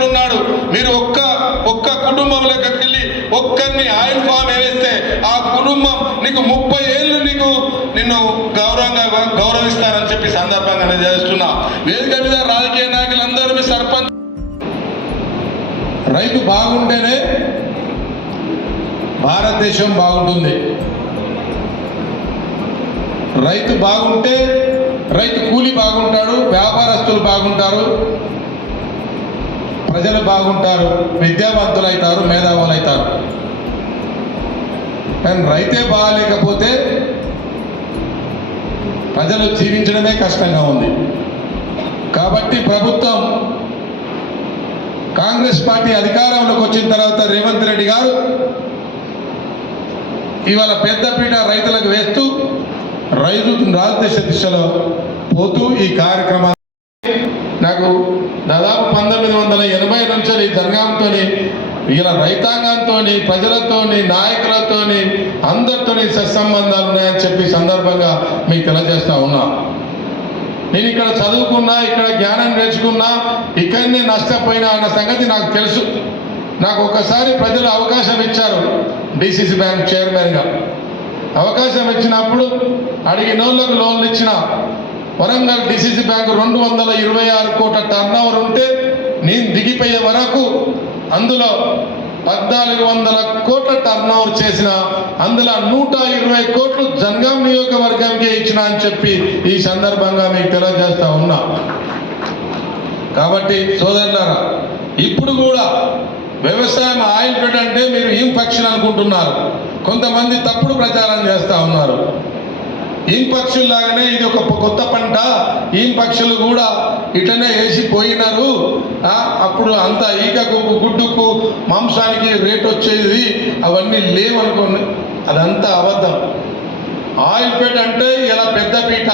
నాయకుడు ఉన్నాడు. మీరు ఒక్క కుటుంబంలోకి వెళ్ళి ఒక్కరిని ఆయిల్ ఫామ్ వేస్తే ఆ కుటుంబం నీకు 30 ఏళ్ళు నిన్ను గౌరవిస్తారని చెప్పి సందర్భంగా నేను చేస్తున్నా. వేదిక మీద రాజకీయ నాయకులందరూ మీ సర్పంచ్. రైతు బాగుంటేనే భారతదేశం బాగుంటుంది. రైతు బాగుంటే రైతు కూలి బాగుంటాడు, వ్యాపారస్తులు బాగుంటారు, ప్రజలు బాగుంటారు, విద్యావంతులు అవుతారు, మేధావులు అవుతారు. కానీ రైతే బాగాలేకపోతే ప్రజలు జీవించడమే కష్టంగా ఉంది. కాబట్టి ప్రభుత్వం కాంగ్రెస్ పార్టీ అధికారంలోకి వచ్చిన తర్వాత రేవంత్ రెడ్డి గారు ఇవాళ పెద్దపీట రైతులకు వేస్తూ రైతు రాజదేశ దిశలో పోతూ ఈ కార్యక్రమాన్ని నాకు దాదాపు 1980 నుంచి జనగాంతో ఇలా రైతాంగంతో ప్రజలతో నాయకులతో అందరితో సత్సంబంధాలు ఉన్నాయని చెప్పి సందర్భంగా మీకు తెలియజేస్తా ఉన్నా. నేను ఇక్కడ చదువుకున్నా, ఇక్కడ జ్ఞానం నేర్చుకున్నా, ఇక్కడనే నష్టపోయినా అన్న సంగతి నాకు తెలుసు. నాకు ఒకసారి ప్రజలు అవకాశం ఇచ్చారు డిసిసి బ్యాంక్ చైర్మన్గా. అవకాశం ఇచ్చినప్పుడు అడిగిన వాళ్ళకు లోన్లు ఇచ్చిన. వరంగల్ డిసిసి బ్యాంకు 226 కోట్ల టర్నోవర్ ఉంటే నేను దిగిపోయే వరకు అందులో 1400 కోట్ల టర్నోవర్ చేసిన, అందులో 120 కోట్లు జనగాం నియోజకవర్గానికి ఇచ్చిన అని చెప్పి ఈ సందర్భంగా మీకు తెలియజేస్తా ఉన్నా. కాబట్టి సోదరులారా, ఇప్పుడు కూడా వ్యవసాయం ఆయిల్ ఫెడ్ అంటే మీరు ఇన్ఫెక్షన్ అనుకుంటున్నారు. కొంతమంది తప్పుడు ప్రచారం చేస్తూ ఉన్నారు. పక్షుల్లాగానే ఇది ఒక కొత్త పంట, పక్షులు కూడా ఇట్లనే వేసి పోయినారు, అప్పుడు అంత ఈకకు గుడ్డుకు మాంసానికి రేట్ వచ్చేది, అవన్నీ లేవనుకోండి. అదంతా అబద్ధం. ఆయిల్ ఫెడ్ అంటే ఇలా పెద్ద పీట,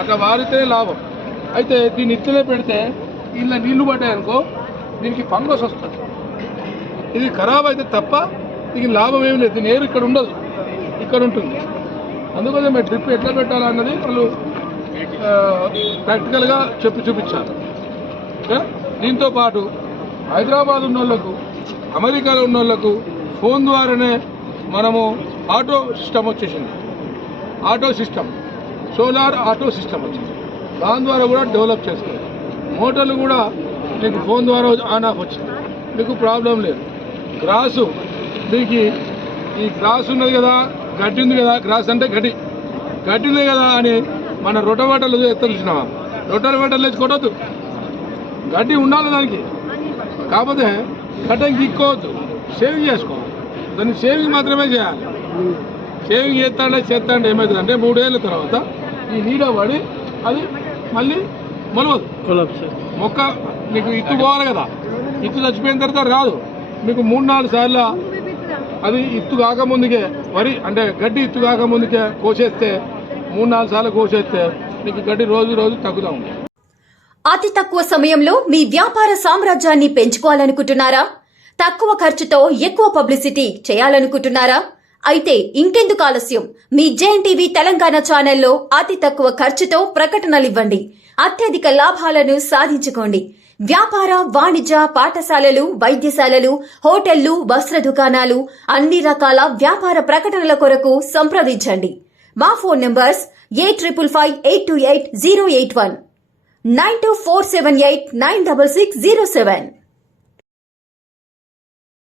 అట్లా వారితే లాభం. అయితే దీన్ని ఇట్లనే పెడితే ఇలా నీళ్లు పడ్డాయనుకో దీనికి ఫంగస్ వస్తుంది. ఇది ఖరాబ్ అయితే తప్ప దీనికి లాభం ఏమి లేదు. దీని ఏరు ఇక్కడ ఉండదు, ఇక్కడ ఉంటుంది. అందుకోసం మేము డ్రిప్ ఎట్లా పెట్టాలన్నది వాళ్ళు ప్రాక్టికల్గా చూపించారు. దీంతో పాటు హైదరాబాద్ ఉన్న వాళ్ళకు, అమెరికాలో ఉన్న వాళ్ళకు ఫోన్ ద్వారానే మనము ఆటో సిస్టమ్ వచ్చేసింది. Auto system, solar auto system వచ్చింది. దాని ద్వారా కూడా డెవలప్ చేస్తారు. మోటార్లు కూడా మీకు ఫోన్ ద్వారా ఆన్ ఆఫ్ వచ్చింది, మీకు ప్రాబ్లం లేదు. గ్రాసు, దీనికి ఈ గ్రాస్ ఉన్నది కదా, గడ్డి ఉంది కదా, గ్రాస్ అంటే గడ్డి ఉంది కదా అని మన రొటవేటర్లు తెలిసినావా? రొటవేటర్లు వేసి కొట్టద్దు, గడ్డి ఉండాలి దానికి. కాకపోతే కటింగ్ తీసుకోవద్దు, షేవింగ్ చేసుకోవాలి. దాన్ని షేవింగ్ మాత్రమే చేయాలి. షేవింగ్ చేస్తాంటే ఏమవుతుంది అంటే 3 ఏళ్ళ తర్వాత ఈ నీడ పడి అది మళ్ళీ మొలవదు. మొక్క మీకు ఇత్తు పోవాలి కదా, ఇత్తు చచ్చిపోయిన తర్వాత రాదు. మీకు 3-4 సార్లు అది ఇత్తు కాకముందుకే, వరి అంటే గడ్డి ఇత్తు కాకముందుకే కోసేస్తే, 3-4 సార్లు కోసేస్తే మీకు గడ్డి రోజు రోజు తగ్గుతూ ఉంది. అతి తక్కువ సమయంలో మీ వ్యాపార సామ్రాజ్యాన్ని పెంచుకోవాలనుకుంటున్నారా? తక్కువ ఖర్చుతో ఎక్కువ పబ్లిసిటీ చేయాలనుకుంటున్నారా? అయితే ఇంకెందుకు ఆలస్యం? మీ జేఎన్టీవీ తెలంగాణ ఛానల్లో అతి తక్కువ ఖర్చుతో ప్రకటనలివ్వండి. అత్యధిక లాభాలను సాధించుకోండి. వ్యాపార, వాణిజ్య, పాఠశాలలు, వైద్యశాలలు, హోటళ్లు, వస్త్ర దుకాణాలు, అన్ని రకాల వ్యాపార ప్రకటనల కొరకు సంప్రదించండి. మా ఫోన్ నంబర్స్ 8558288081, 9247896607.